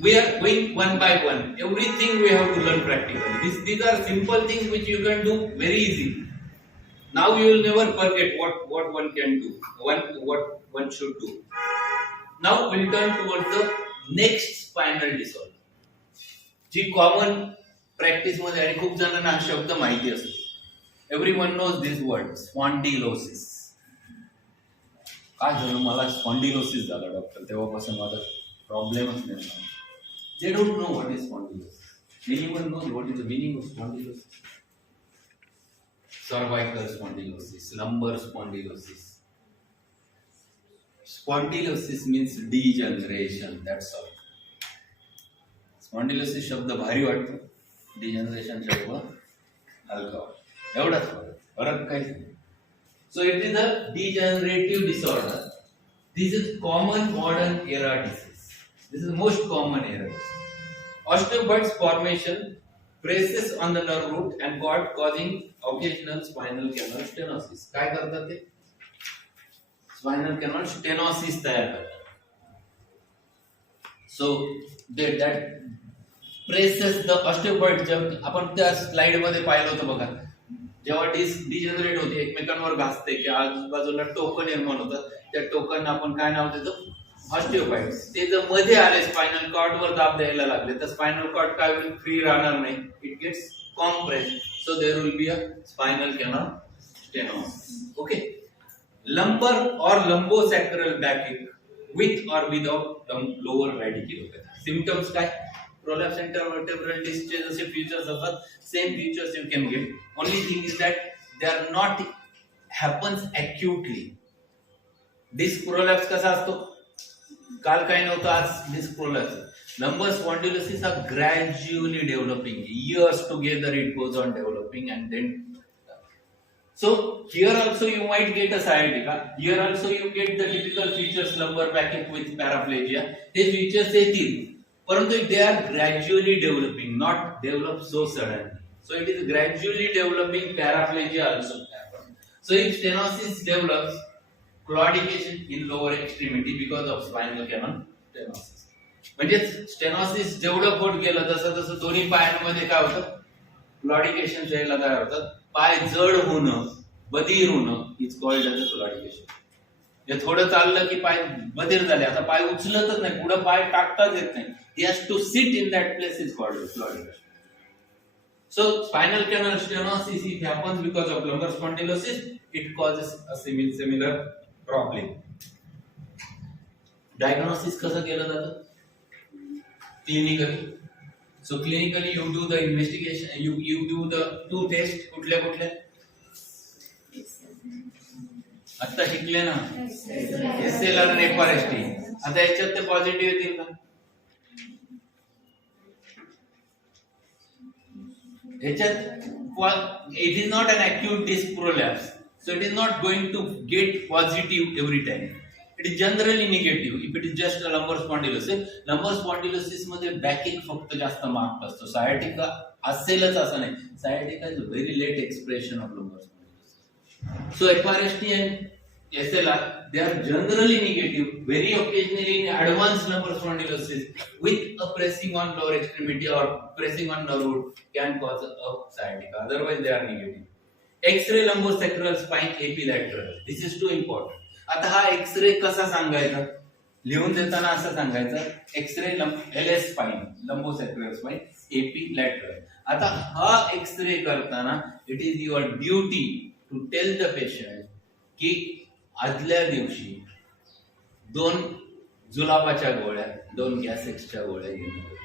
we are going one by one. Everything we have to learn practically. These are simple things which you can do very easy. Now you will never forget what one can do, what one should do. Now we'll turn towards the next spinal disorder. जी common practice मध्ये आणि खूप जणांना हा शब्द माहिती असतो. Everyone knows this word, spondylosis. काय झालं, मला स्पॉन्डिलोसिस झाला डॉक्टर, तेव्हापासून माझा प्रॉब्लेमच नाही. They don't know what is spondylosis. Anyone knows what is the meaning of spondylosis? Cervical spondylosis, lumbar spondylosis. Spondylosis means degeneration. That's all. Spondylosis शब्द भारी वाटतो, degeneration शब्द हलका वाटतो. एवढाच फरक काहीच नाही. So it is a degenerative disorder. This is common modern era disease. This is the most common error. Osteoblasts formation presses on the nerve root and cord causing occasional spinal canal stenosis. काय करतात ते? Spinal canal stenosis तयार करतात. So that presses the osteoblasts. जब आपण त्या स्लाइड मध्ये पाहिलं होतं बघा, जेव्हा डिजनरेट होते, एकमेकांवर घासते की आजूबाजूला टोकन निर्माण होतात, त्या टोकन आपण काय नाव देतो? ऑस्टिओबाइट्स. ते जर मध्ये आले, स्पायनल कॉर्ड वर दाब द्यायला लागले, तर स्पायनल कॉर्ड काय होईल? फ्री राहणार नाही. It gets compressed. So there will be a spinal canal stenosis. Okay. Lumbar or lumbosacral backache with or without lower radiculopathy. Symptoms काय? प्रोलॅप्स इंटरव्हर्टेब्रल डिस्कचे जसे फीचर्स असतात, same features you can get. Only thing is that they are not happens acutely. Disc prolapse कसा असतो? काल काय नव्हतं, आज disc prolapse. Lumbar spondylosis are gradually developing. Years together it goes on developing and then so here also you might get a sciatica. Here also you get the typical features, lumbar backache with paraplegia. These features येतील, परंतु they are gradually developing, not develop so suddenly. So it is gradually developing. Paraplegia also happen. So if stenosis develops, claudication in lower extremity because of spinal canal stenosis. म्हणजे stenosis develop होत गेलं तसं तसं दोन्ही पायांमध्ये काय होतं? क्लॉडिकेशन यायला तयार होतात. पाय जड होणं, बधीर होणं is called as a claudication. हे थोडं चाललं की पाय बधीर झाले, आता पाय उचलतच नाही, पुढे पाय टाकताच येत नाही. He has to sit in that place is called claudication. So spinal canal stenosis, it happens because of lumbar spondylosis. It causes a similar problem. Diagnosis कसं केलं जातं? Clinically. So clinically you do the investigation, you do the two tests. कुठल्या आता शिकले ना, SLR आणि FRST. आता याच्यात ते पॉझिटिव्ह येतील का? It is not an acute disc prolapse, so it is not going to get positive every time. It is generally negative if it is just a lumbar spondylosis. Lumbar spondylosis मध्ये backache फक्त जास्त मार्क असतो. sciatica असेलच असं नाही. sciatica is a very late expression of lumbar spondylosis. So FRST and SLR, they are generally negative. Very occasionally in advanced lumbar spondylosis with a pressing on lower extremity or pressing on nerve root can cause a sciatica. Otherwise they are negative. X-ray lumbosacral spine epilateral. This is too important. आता हा एक्सरे कसा सांगायचा? लिहून देताना असं सांगायचं, x-ray LS spine, lumbosacral spine AP lateral. आता हा एक्सरे करताना it is your duty to tell the patient की आदल्या दिवशी 2 जुलाबाच्या गोळ्या, 2 गॅसेक्सच्या गोळ्या घेणं.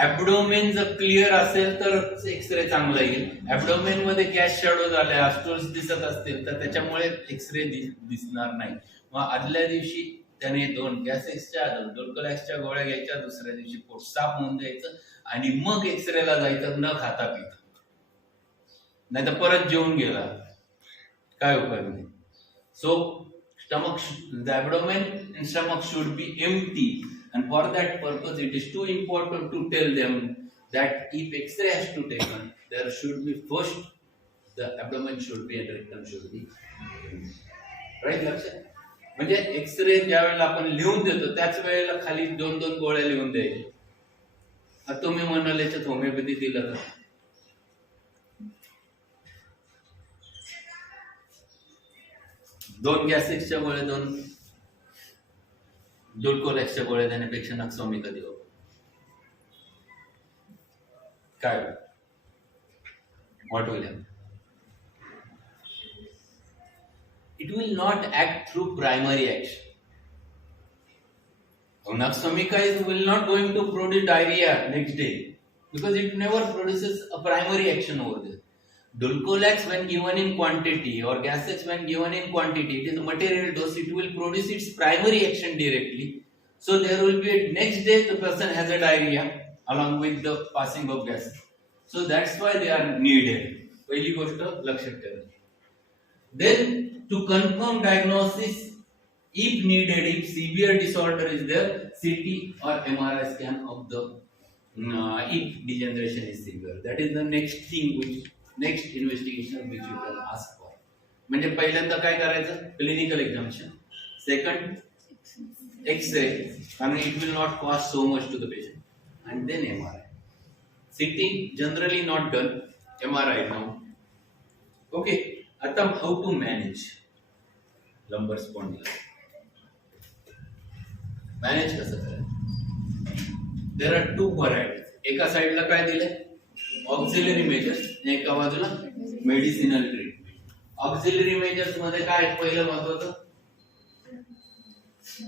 ऍब्डोमेन जर क्लिअर असेल तर एक्सरे चांगला येईल. ऍब्डोमेन मध्ये गॅस शॅडो झाल्या, स्टोल्स दिसत असतील तर त्याच्यामुळे एक्सरे दिसणार नाही. मग आदल्या दिवशी त्याने 2 गॅसेक्सच्या 2 डोल्कोलॅक्सच्या गोळ्या घ्यायच्या, दुसऱ्या दिवशी पोट साफ होऊन द्यायचं आणि मग एक्सरेला जायचं, न खाता पिता. नाही तर परत जेवून गेला काय उपयोग नाही. सो stomach, the abdomen and stomach should be empty, and for that purpose it is too important to tell them that if X-ray has to taken, there should be first the abdomen should be and rectum should be empty. Right, Lakshay? म्हणजे एक्सरे ज्या वेळेला आपण लिहून देतो त्याच वेळेला खाली 2-2 गोळ्या लिहून द्यायचे. आता तुम्ही म्हणाल याच्यात होमिओपॅथी दिलं का? 2 गॅसेसच्या गोळ्या 2 डुलकोलॅक्सच्या गोळ्या देण्यापेक्षा नक्सोमी कधी हो काय what will happen? It will not act through primary action. Naxamica will not going to produce diarrhea next day because it never produces a primary action over there. Dulcolax when given in quantity or gases when given in quantity, it is a material dose, it will produce its primary action directly. So there will be a next day the person has a diarrhea along with the passing of gas. So that's why they are needed. पहिली गोष्ट लक्षात ठेवा. Then to confirm diagnosis, if needed, if severe disorder is there, CT or MRI scan of the if degeneration is severe. That is the next thing next investigation which you can ask for. म्हणजे पहिल्यांदा काय करायचं? Clinical examination. Second x ray, कारण it will not cost so much to the patient. And then MRI. CT generally not done. MRI now. Okay. आता how to manage lumbar spondylitis. Manage कसं करायचं? There are 2 varieties. एका साइडला काय दिलंय? Auxiliary measures आणि एका बाजूला मेडिसिनल ट्रीटमेंट. ऑक्झिलरी मेजर्स मध्ये काय पहिलं महत्वाचं?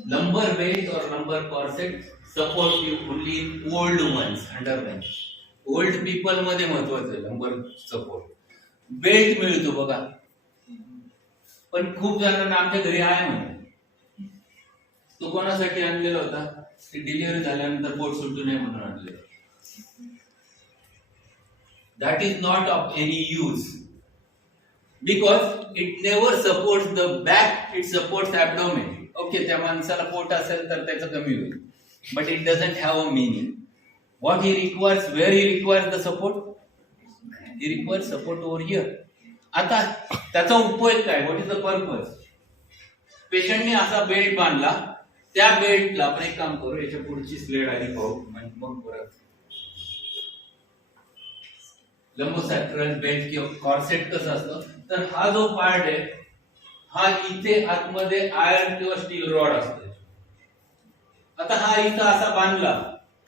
lumbar belt or lumbar corset support you only in old ones. Underline old people मध्ये महत्वाचं आहे lumbar सपोर्ट. बेल्ट मिळतो बघा, पण खूप जणांना आमच्या घरी आहे म्हणून. तो कोणासाठी आणलेला होता? डिलिव्हरी झाल्यानंतर पोट सुटू नये म्हणून आणलेला. That is not of any use because it never supports the back, it supports abdomen. Okay, त्या माणसाला पोट असेल तर त्याचं कमी होईल, but it doesn't have a meaning. What he requires, where he requires the support? He requires support over here. आता त्याचा उपयोग काय? What is the purpose? पेशंटने असा बेल्ट बांधला, त्या बेल्टला आपण एक काम करू, याच्या पुढची स्लेड आली पाहू, मग परत लंबोसॅक्रल बेल्ट किंवा कॉर्सेट कसं असतं, तर हा जो पार्ट आहे हा इथे आतमध्ये आयर्न किंवा स्टील रॉड असतो. आता हा इथं असा बांधला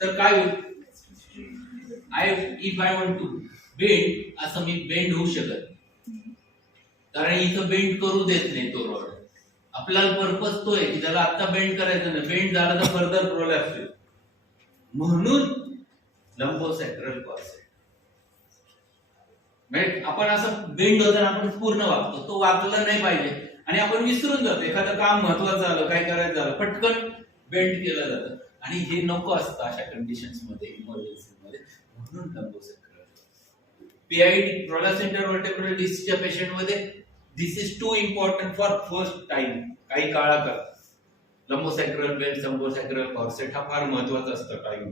तर काय होईल? If I want to bend, असं मी बेंड होऊ शकत, कारण इथं बेंड करू देत नाही तो रॉड. आपल्याला पर्पज तो आहे की त्याला आता बेंड करायचं नाही, बेंड झाला तर फर्दर प्रोलॅप्स होईल. म्हणून लंबोसॅक्रल कॉर्सेट. आपण असं बेंड होताना आपण पूर्ण वागतो, तो वागला नाही पाहिजे आणि आपण विसरून जातो. एखादं काम महत्वाचं झालं, काय करायचं झालं, पटकन बेंड केलं जातं आणि हे नको असतं अशा कंडिशन्स मध्ये, इमर्जन्सी मध्ये. म्हणून लंबोसॅक्रल PID प्रोलॅप्स इंटरव्हर्टेब्रल डिस्कच्या पेशंट मध्ये this is too important for first time. काही काळाकरता लंबोसॅक्रल बेल्ट, लंबोसॅक्रल कॉर्सेट हा फार महत्वाचा असतो time,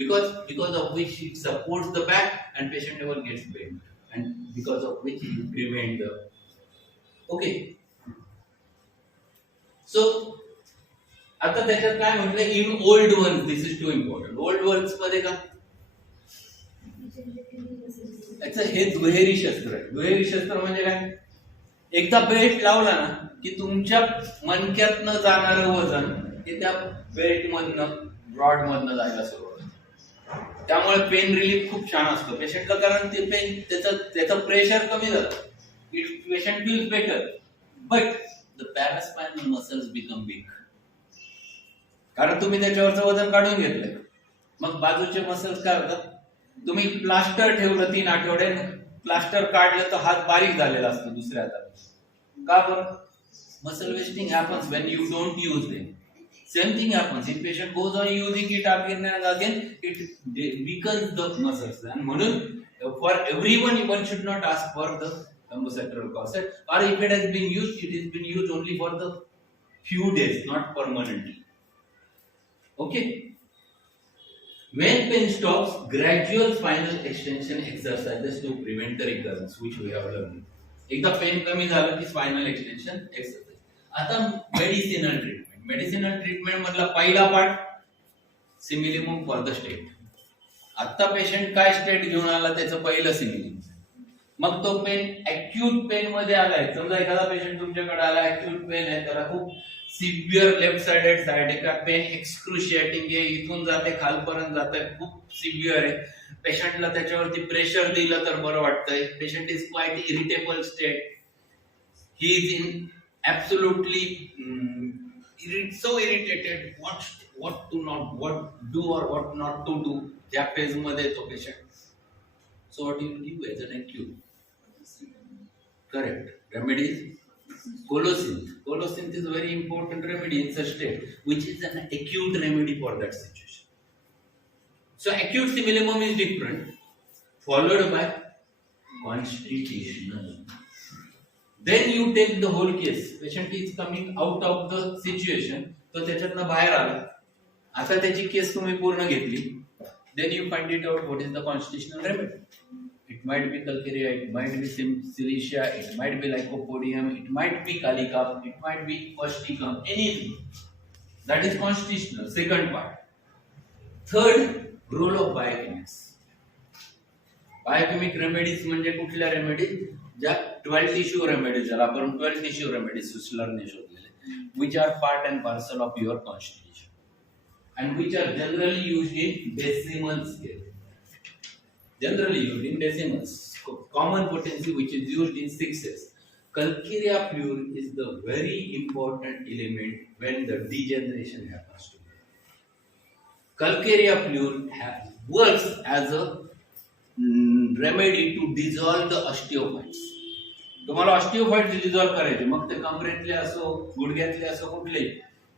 because of which it supports the back and patient never gets bent, and because of which you prevent the okay. So आता त्याच्यात काय म्हटलं? In old ones this is too important. Old ones मध्ये का? हे दुहेरी शस्त्र आहे. दुहेरी शस्त्र म्हणजे काय? एकदा बेल्ट लावला ना की तुमच्या मणक्यातनं जाणारं वजन हे त्या बेल्ट मधनं, रॉड मधनं जायला सुरुवात. त्यामुळे पेन रिलीफ खूप छान असतो पेशंटला, कारण ते पेन त्याचं प्रेशर कमी झालं, patient feels better. But the paraspinal muscles become weak, कारण तुम्ही त्याच्यावरचं वजन काढून घेतलंय. मग बाजूचे मसल्स काय होतात? तुम्ही प्लास्टर ठेवलं 3 आठवडे, प्लास्टर काढलं तर हात बारीक झालेला असतो दुसऱ्या हाताला. का बरं? Muscle wasting happens when you don't use them. Same thing happens if patient goes on using it again and again, it weakens the muscles. And म्हणून for everyone, one should not ask for the lumbosacral corset, or if it has been used, it has been used only for the few days, not permanently. Okay. When pain stops, gradual spinal extension exercises to prevent the recurrence, which we have learned. एकदा पेन कमी झालं की spinal extension exercise. आता medicinal treatment मधला पहिला part similimum for the state. आता पेशंट काय स्टेट घेऊन आला त्याचं पहिलं सिमिलिमम. मग तो पेन अॅक्यूट पेन मध्ये आलाय. समजा एखादा पेशंट तुमच्याकडे आला अॅक्यूट पेन आहे, त्याला खूप severe left sided sciatica pain, excruciating आहे, इथून जाते खालपर्यंत जाते, खूप सिव्हिअर आहे. पेशंटला त्याच्यावरती प्रेशर दिलं तर बरं वाटतंय. Patient is quite irritable state. He is in absolutely so irritated what to not what do or what not to do. त्या फेज मध्ये तो patient. So what you give as an acute? Correct. Remedy is colocynth. Colocynth is a very important remedy in such state, which is an acute remedy for that situation. So acute similimum is different, followed by constitutional. Then you take the whole case. Patient is coming out of the situation. तो त्याच्यातनं बाहेर आला. आता त्याची केस तुम्ही पूर्ण घेतली. Then you find it out what is the constitutional remedy. It might be calcarea, it might be silicia, it might be lycopodium, it might be calicum, it might be posticum, anything. That is constitutional. Second part. Third, role of biochemics. Biochemic remedies म्हणजे कुठल्या रेमेडीज? ज्या 12 tissue remedies, ज्याला आपण 12 tissue remedies सुसलरने शोधलेले, which are part and parcel of your constitution and which are generally used in decimal scale. Generally used in decimals. Common potency which is used in 6s. Calcarea fluor is the very important element when the degeneration happens to you. Calcarea fluor works as a remedy to dissolve the osteophytes. तुम्हाला ऑस्टिओफाइट्स डिसॉल्व करायचे, मग ते कमरेतले असो गुडघ्यातले असो कुठले,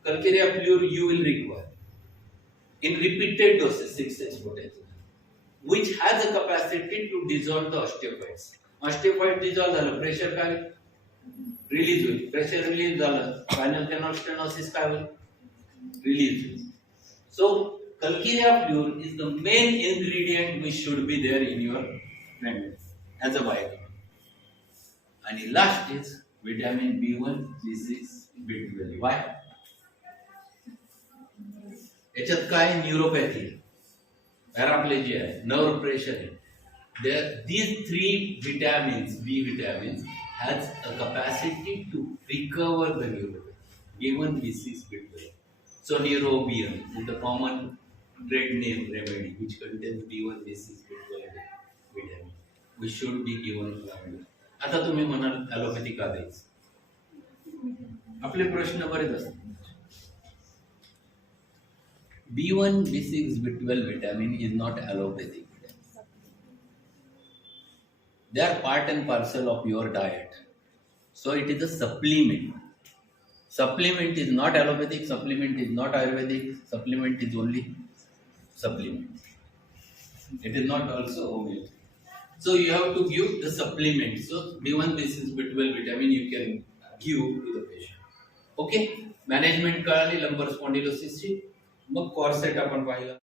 calcarea fluor you will require in repeated doses 6x potential, which has a capacity to dissolve the osteophytes. Osteophyte dissolve झालं, प्रेशर काय रिलीज होईल. प्रेशर रिलीज झालं, स्पायनल कॅनल स्टेनोसिस काय होईल, रिलीज होईल. सो Calcarea fluor is the main ingredient which should be there in your remedy as a biochemical. And last is vitamin B1, B6, B12. Why? याच्यात काय न्यूरोपॅथी, पॅराप्लेजिया आहे, नर्व प्रेशर आहे. These three vitamins, B vitamins, has a capacity to recover the neuropathy. B1, B6, B12. So neurobion is the common trade name remedy which contains B1, B6, B12 vitamin, which should be given to. आता तुम्ही म्हणाल ॲलोपॅथी का द्यायचं? आपले प्रश्न बरेच असतात. B1, B6, B12 vitamin is not allopathic vitamin. They are part and parcel of your diet. So it is a supplement. Supplement is not allopathic, supplement is not Ayurvedic, supplement is only supplement. It is not also homeopathy. So you have to give the supplement. So B1, B6, B12 vitamin you can give to the patient. Okay? Management कळाली लंबर स्पॉन्डिलोसिसची. मग कॉर्सेट आपण पाहिला.